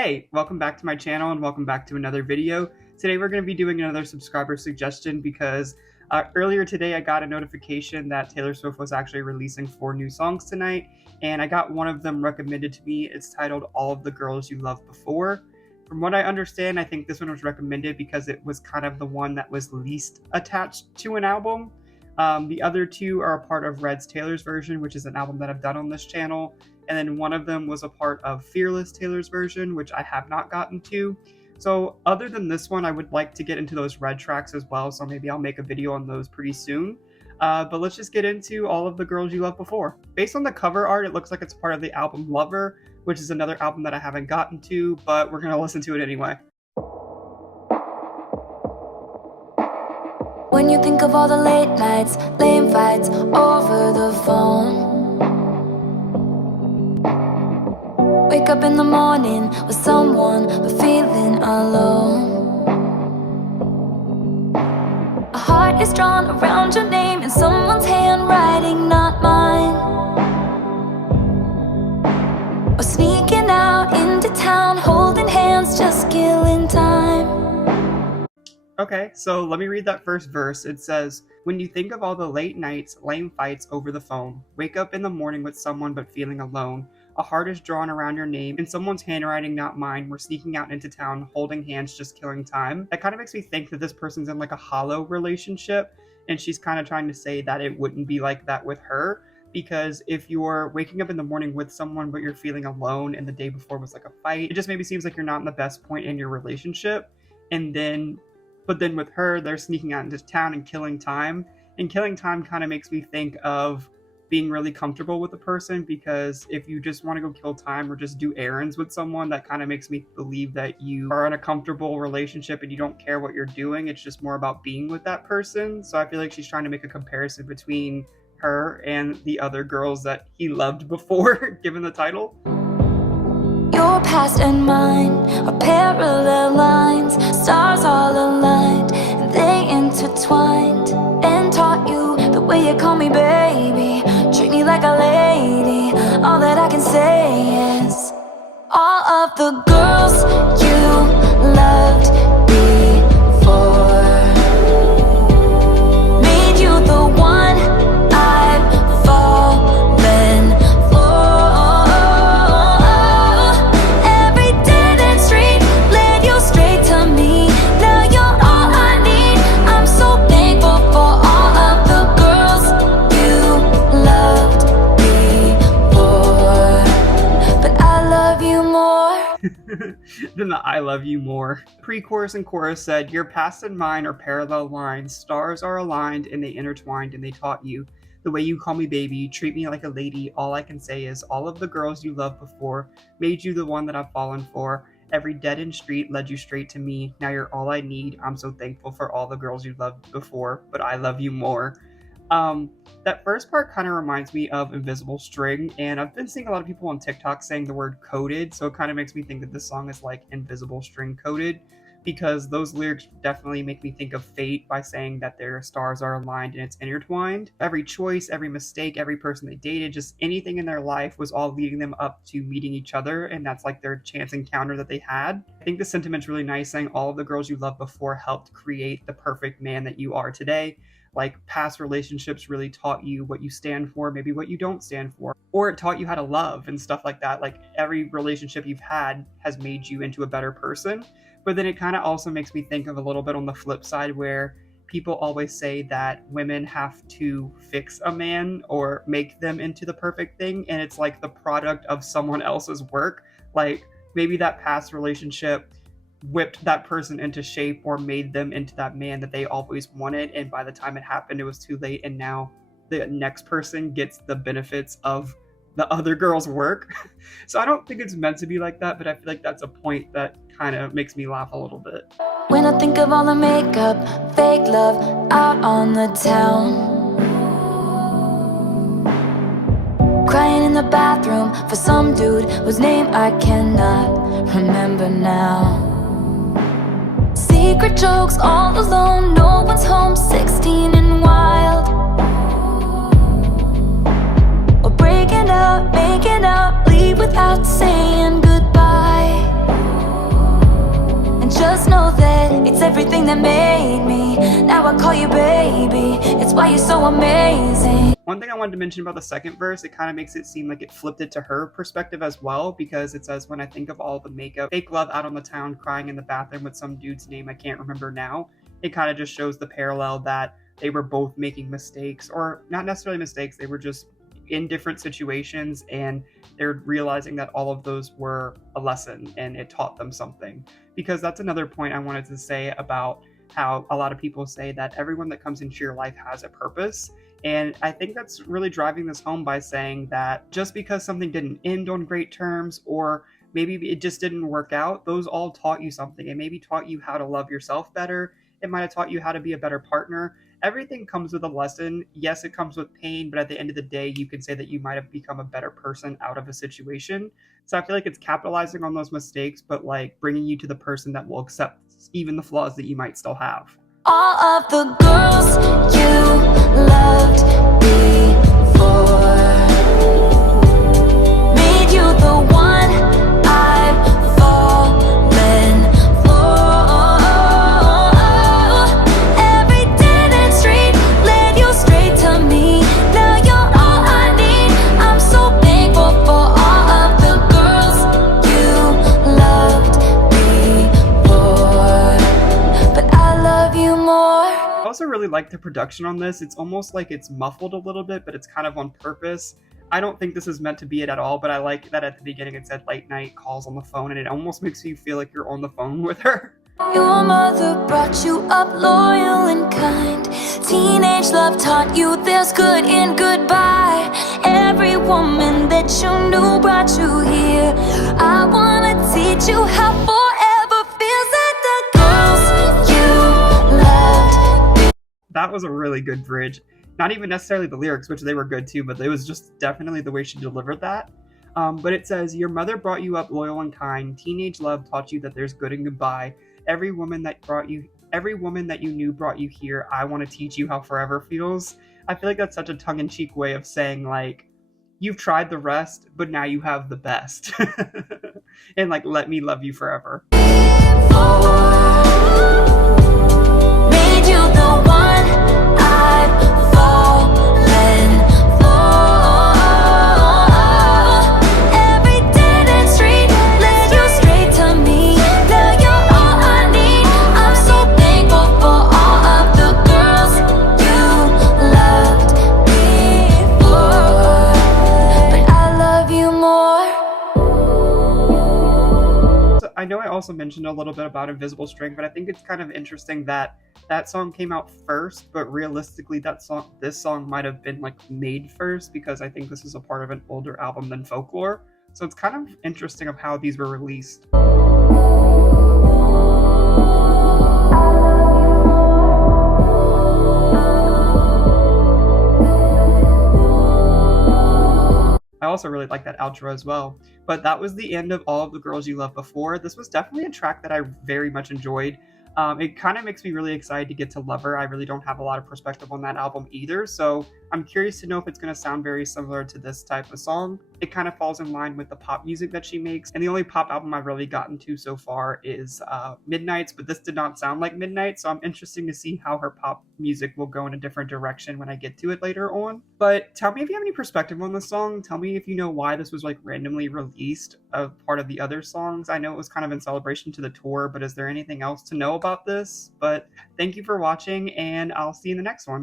Hey, welcome back to my channel and welcome back to another video. Today we're going to be doing another subscriber suggestion because earlier today I got a notification that Taylor Swift was actually releasing 4 new songs tonight, and I got one of them recommended to me. It's titled All of the Girls You Loved Before. From what I understand, I think this one was recommended because it was kind of the one that was least attached to an album. The other two are a part of Red's Taylor's Version, which is an album that I've done on this channel. And then one of them was a part of Fearless Taylor's Version, which I have not gotten to. So other than this one, I would like to get into those Red tracks as well, so maybe I'll make a video on those pretty soon. But let's just get into All of the Girls You Loved Before. Based on the cover art, it looks like it's part of the album Lover, which is another album that I haven't gotten to, but we're going to listen to it anyway. When you think of all the late nights, lame fights over the phone, wake up in the morning with someone but feeling alone. A heart is drawn around your name in someone's handwriting, not mine. Or sneaking out into town, holding hands, just killing time. Okay, so let me read that first verse. It says, when you think of all the late nights, lame fights over the phone, wake up in the morning with someone but feeling alone. A heart is drawn around your name in someone's handwriting, not mine. We're sneaking out into town, holding hands, just killing time. That kind of makes me think that this person's in like a hollow relationship, and she's kind of trying to say that it wouldn't be like that with her. Because if you're waking up in the morning with someone but you're feeling alone and the day before was like a fight, it just maybe seems like you're not in the best point in your relationship. But then with her, they're sneaking out into town and killing time. And killing time kind of makes me think of being really comfortable with a person, because if you just want to go kill time or just do errands with someone, that kind of makes me believe that you are in a comfortable relationship and you don't care what you're doing. It's just more about being with that person. So I feel like she's trying to make a comparison between her and the other girls that he loved before, given the title. Your past and mine are parallel lines, stars all aligned, and they intertwined, and taught you the way you call me baby, treat me like a lady. All that I can say is, all of the girls you loved before made you the one I've fallen for. Every dead end street led you straight to me. Now you're all I need. I'm so thankful for all of the girls you loved before, but I love you more than the I love you more. Pre-chorus and chorus said, your past and mine are parallel lines, stars are aligned and they intertwined, and they taught you the way you call me baby, treat me like a lady. All I can say is, all of the girls you loved before made you the one that I've fallen for. Every dead end street led you straight to me. Now you're all I need. I'm so thankful for all the girls you loved before, but I love you more. That first part kind of reminds me of Invisible String, and I've been seeing a lot of people on TikTok saying the word coded, so it kind of makes me think that this song is like Invisible String coded, because those lyrics definitely make me think of fate by saying that their stars are aligned and it's intertwined. Every choice, every mistake, every person they dated, just anything in their life was all leading them up to meeting each other, and that's like their chance encounter that they had. I think the sentiment's really nice, saying all of the girls you loved before helped create the perfect man that you are today. Like, past relationships really taught you what you stand for, maybe what you don't stand for, or it taught you how to love and stuff like that. Like, every relationship you've had has made you into a better person. But then it kind of also makes me think of a little bit on the flip side, where people always say that women have to fix a man or make them into the perfect thing, and it's like the product of someone else's work. Like, maybe that past relationship whipped that person into shape or made them into that man that they always wanted, and by the time it happened, it was too late, and now the next person gets the benefits of the other girl's work. So I don't think it's meant to be like that, but I feel like that's a point that kind of makes me laugh a little bit. when I think of all the makeup, fake love out on the town, crying in the bathroom for some dude whose name I cannot remember now. Secret jokes all alone, no one's home, 16 and wild. Or breaking up, making up, leave without saying goodbye. It's everything that made me. Now I call you baby. It's why you're so amazing. One thing I wanted to mention about the second verse, it kind of makes it seem like it flipped it to her perspective as well, because it says, when I think of all the makeup, fake love out on the town, crying in the bathroom with some dude's name I can't remember now. It kind of just shows the parallel that they were both making mistakes, or not necessarily mistakes, they were just in different situations, and they're realizing that all of those were a lesson and it taught them something. Because that's another point I wanted to say about how a lot of people say that everyone that comes into your life has a purpose. And I think that's really driving this home by saying that just because something didn't end on great terms, or maybe it just didn't work out, those all taught you something. It maybe taught you how to love yourself better. It might have taught you how to be a better partner. Everything comes with a lesson. Yes, it comes with pain, but at the end of the day, you can say that you might have become a better person out of a situation. So I feel like it's capitalizing on those mistakes, but like bringing you to the person that will accept even the flaws that you might still have. All of the girls you loved before made you the one I've fallen for. Every dead end street led you straight to me. Now you're all I need. I'm so thankful for all of the girls you loved before, but I love you more. I also really like the production on this. It's almost like it's muffled a little bit, but it's kind of on purpose. I don't think this is meant to be it at all, but I like that at the beginning it said late night calls on the phone, and it almost makes you feel like you're on the phone with her. Your mother brought you up loyal and kind. Teenage love taught you there's good in goodbye. Every woman that you knew brought you here. I wanna teach you how forever feels at the girls you loved. That was a really good bridge. Not even necessarily the lyrics, which they were good too, but it was just definitely the way she delivered that. But it says, your mother brought you up loyal and kind. Teenage love taught you that there's good and goodbye. Every woman that you knew brought you here. I want to teach you how forever feels. I feel like that's such a tongue-in-cheek way of saying, like, you've tried the rest, but now you have the best. And like, let me love you forever. Made you the one I've fallen for. Every dead end street led you straight to me. Now you're all I need. I'm so thankful for all of the girls you loved before, but I love you more. So I know I also mentioned a little bit about Invisible String, but I think it's kind of interesting that that song came out first, but realistically this song might have been like made first, because I think this is a part of an older album than Folklore. So it's kind of interesting of how these were released. I also really like that outro as well. But that was the end of All of the Girls You Loved Before. This was definitely a track that I very much enjoyed. It kind of makes me really excited to get to Lover. I really don't have a lot of perspective on that album either, so I'm curious to know if it's going to sound very similar to this type of song. It kind of falls in line with the pop music that she makes, and the only pop album I've really gotten to so far is Midnight's, but this did not sound like Midnight, so I'm interested to see how her pop music will go in a different direction when I get to it later on. But tell me if you have any perspective on this song. Tell me if you know why this was like randomly released as part of the other songs. I know it was kind of in celebration to the tour, but is there anything else to know about this? But thank you for watching, and I'll see you in the next one.